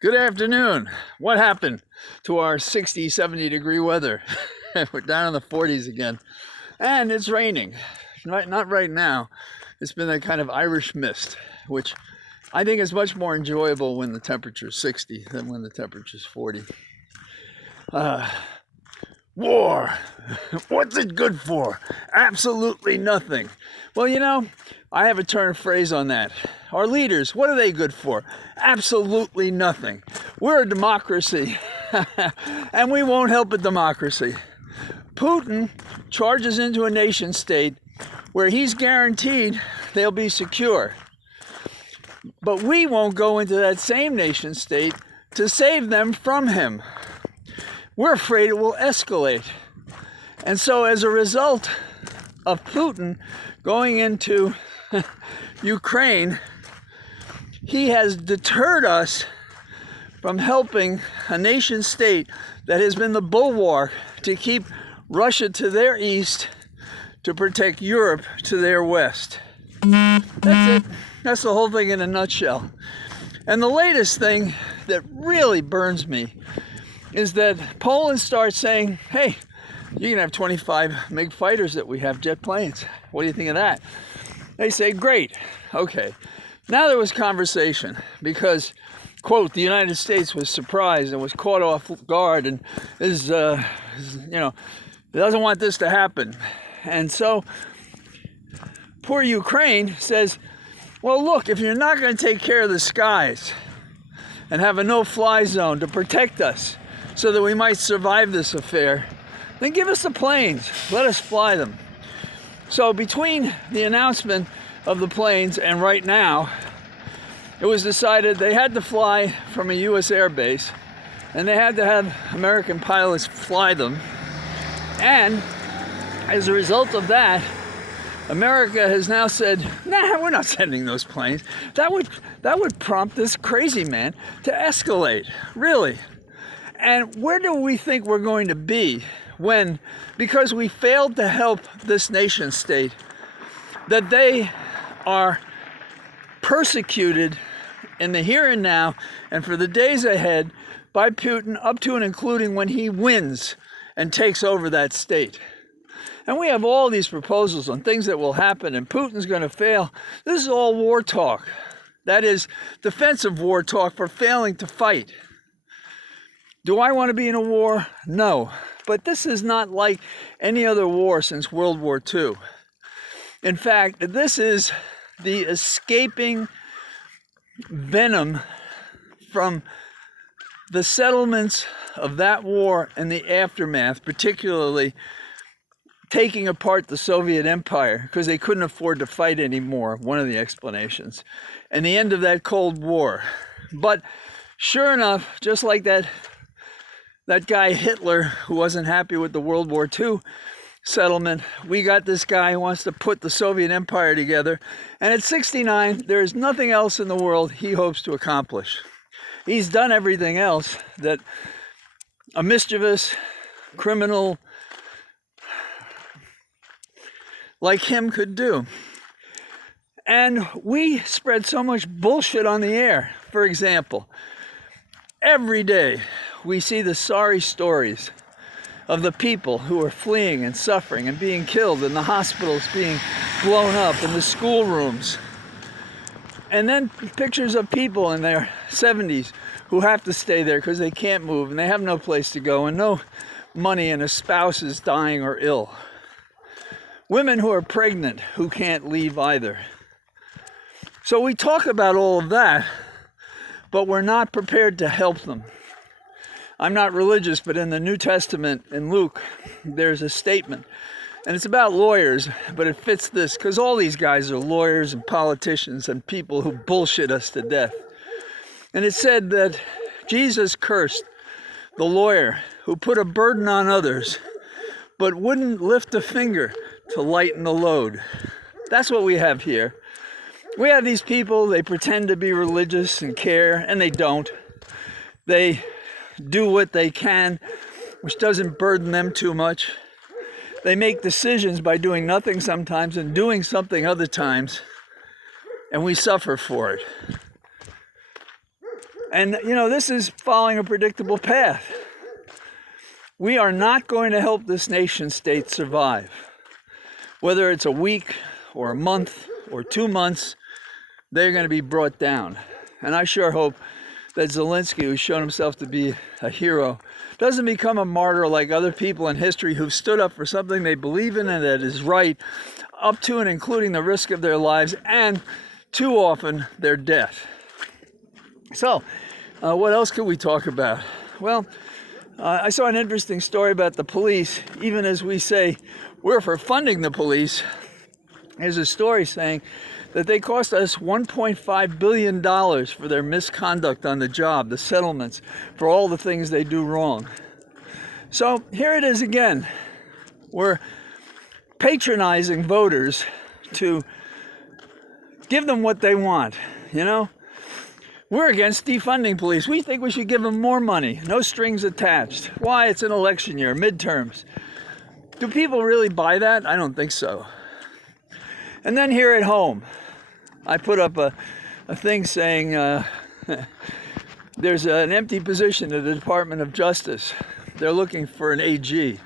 Good afternoon. What happened to our 60, 70 degree weather? We're down in the 40s again. And it's raining. Not right now. It's been a kind of Irish mist, which I think is much more enjoyable when the temperature is 60 than when the temperature is 40. War. What's it good for? Absolutely nothing. Well, I have a turn of phrase on that. Our leaders, what are they good for? Absolutely nothing. We're a democracy, and we won't help a democracy. Putin charges into a nation state where he's guaranteed they'll be secure. But we won't go into that same nation state to save them from him. We're afraid it will escalate. And so as a result of Putin going into Ukraine, he has deterred us from helping a nation state that has been the bulwark to keep Russia to their east, to protect Europe to their west. That's it. That's the whole thing in a nutshell. And the latest thing that really burns me is that Poland starts saying, hey, you can have 25 MiG fighters that we have, jet planes. What do you think of that? They say, great. Okay. Now there was conversation because, quote, the United States was surprised and was caught off guard and doesn't want this to happen. And so poor Ukraine says, well, look, if you're not going to take care of the skies and have a no-fly zone to protect us so that we might survive this affair, then give us the planes. Let us fly them. So between the announcement of the planes and right now, it was decided they had to fly from a U.S. air base, and they had to have American pilots fly them. And as a result of that, America has now said, nah, we're not sending those planes. That would prompt this crazy man to escalate, really. And where do we think we're going to be when, because we failed to help this nation state, that they are persecuted in the here and now and for the days ahead by Putin, up to and including when he wins and takes over that state? And we have all these proposals on things that will happen, and Putin's going to fail. This is all war talk. That is defensive war talk for failing to fight. Do I want to be in a war? No. But this is not like any other war since World War II. In fact, this is the escaping venom from the settlements of that war and the aftermath, particularly taking apart the Soviet Empire because they couldn't afford to fight anymore, one of the explanations, and the end of that Cold War. But sure enough, just like that guy Hitler who wasn't happy with the World War II settlement, we got this guy who wants to put the Soviet Empire together, and at 69, there is nothing else in the world he hopes to accomplish. He's done everything else that a mischievous criminal like him could do. And we spread so much bullshit on the air. For example, every day we see the sorry stories of the people who are fleeing and suffering and being killed, and the hospitals being blown up, and the schoolrooms. And then pictures of people in their 70s who have to stay there because they can't move and they have no place to go and no money, and a spouse is dying or ill. Women who are pregnant who can't leave either. So we talk about all of that, but we're not prepared to help them. I'm not religious, but in the New Testament, in Luke, there's a statement, and it's about lawyers, but it fits this, because all these guys are lawyers and politicians and people who bullshit us to death. And it said that Jesus cursed the lawyer who put a burden on others, but wouldn't lift a finger to lighten the load. That's what we have here. We have these people, they pretend to be religious and care, and they don't. They do what they can, which doesn't burden them too much. They make decisions by doing nothing sometimes and doing something other times, and we suffer for it. And, this is following a predictable path. We are not going to help this nation state survive. Whether it's a week or a month or 2 months, they're going to be brought down. And I sure hope that Zelensky, who's shown himself to be a hero, doesn't become a martyr like other people in history who've stood up for something they believe in and that is right, up to and including the risk of their lives and too often their death. So, what else could we talk about? Well, I saw an interesting story about the police. Even as we say we're for funding the police, there's a story saying that they cost us $1.5 billion for their misconduct on the job, the settlements, for all the things they do wrong. So here it is again. We're patronizing voters to give them what they want, We're against defunding police. We think we should give them more money, no strings attached. Why? It's an election year, midterms. Do people really buy that? I don't think so. And then here at home, I put up a thing saying there's an empty position at the Department of Justice. They're looking for an AG.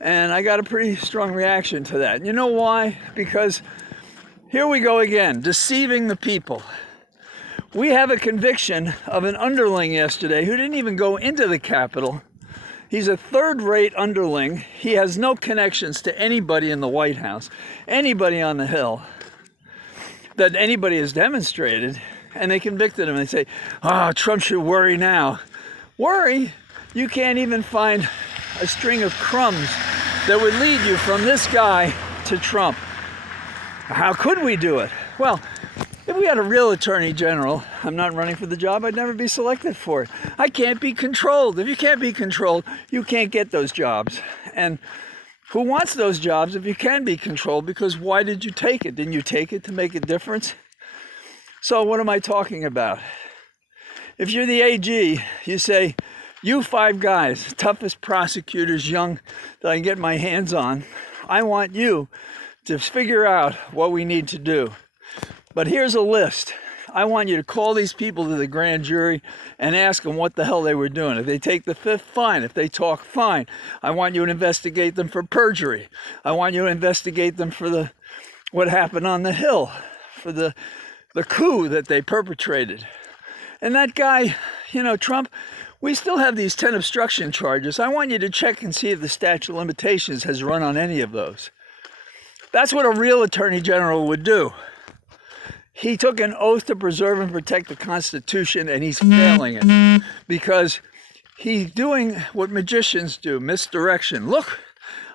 And I got a pretty strong reaction to that. And you know why? Because here we go again, deceiving the people. We have a conviction of an underling yesterday who didn't even go into the Capitol. He's a third-rate underling. He has no connections to anybody in the White House, anybody on the Hill, that anybody has demonstrated, and they convicted him. They say, Trump should worry now. Worry? You can't even find a string of crumbs that would lead you from this guy to Trump. How could we do it? Well, if we had a real attorney general, I'm not running for the job, I'd never be selected for it. I can't be controlled. If you can't be controlled, you can't get those jobs. And who wants those jobs if you can be controlled? Because why did you take it? Didn't you take it to make a difference? So what am I talking about? If you're the AG, you say, you 5 guys, toughest prosecutors young that I can get my hands on, I want you to figure out what we need to do. But here's a list. I want you to call these people to the grand jury and ask them what the hell they were doing. If they take the fifth, fine. If they talk, fine. I want you to investigate them for perjury. I want you to investigate them for what happened on the Hill, for the coup that they perpetrated. And that guy, Trump, we still have these 10 obstruction charges. I want you to check and see if the statute of limitations has run on any of those. That's what a real attorney general would do. He took an oath to preserve and protect the Constitution, and he's failing it because he's doing what magicians do, misdirection. Look,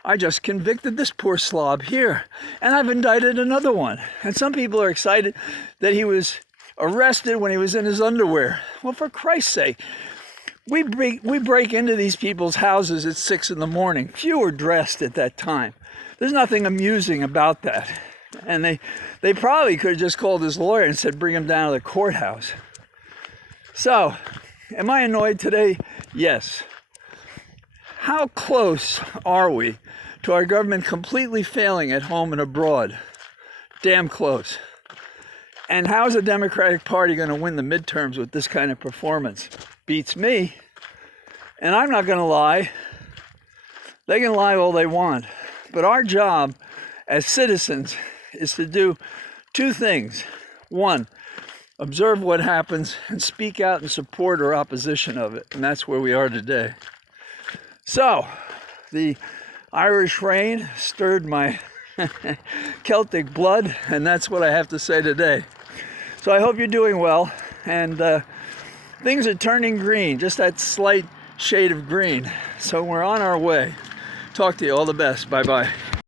I just convicted this poor slob here, and I've indicted another one. And some people are excited that he was arrested when he was in his underwear. Well, for Christ's sake, we break into these people's houses at 6 a.m. Few are dressed at that time. There's nothing amusing about that. And they probably could have just called his lawyer and said, bring him down to the courthouse. So, am I annoyed today? Yes. How close are we to our government completely failing at home and abroad? Damn close. And how is the Democratic Party going to win the midterms with this kind of performance? Beats me. And I'm not going to lie. They can lie all they want. But our job as citizens is to do 2 things. 1, observe what happens and speak out in support or opposition of it. And that's where we are today. So, the Irish rain stirred my Celtic blood, and that's what I have to say today. So I hope you're doing well, and things are turning green, just that slight shade of green. So we're on our way. Talk to you. All the best. Bye-bye.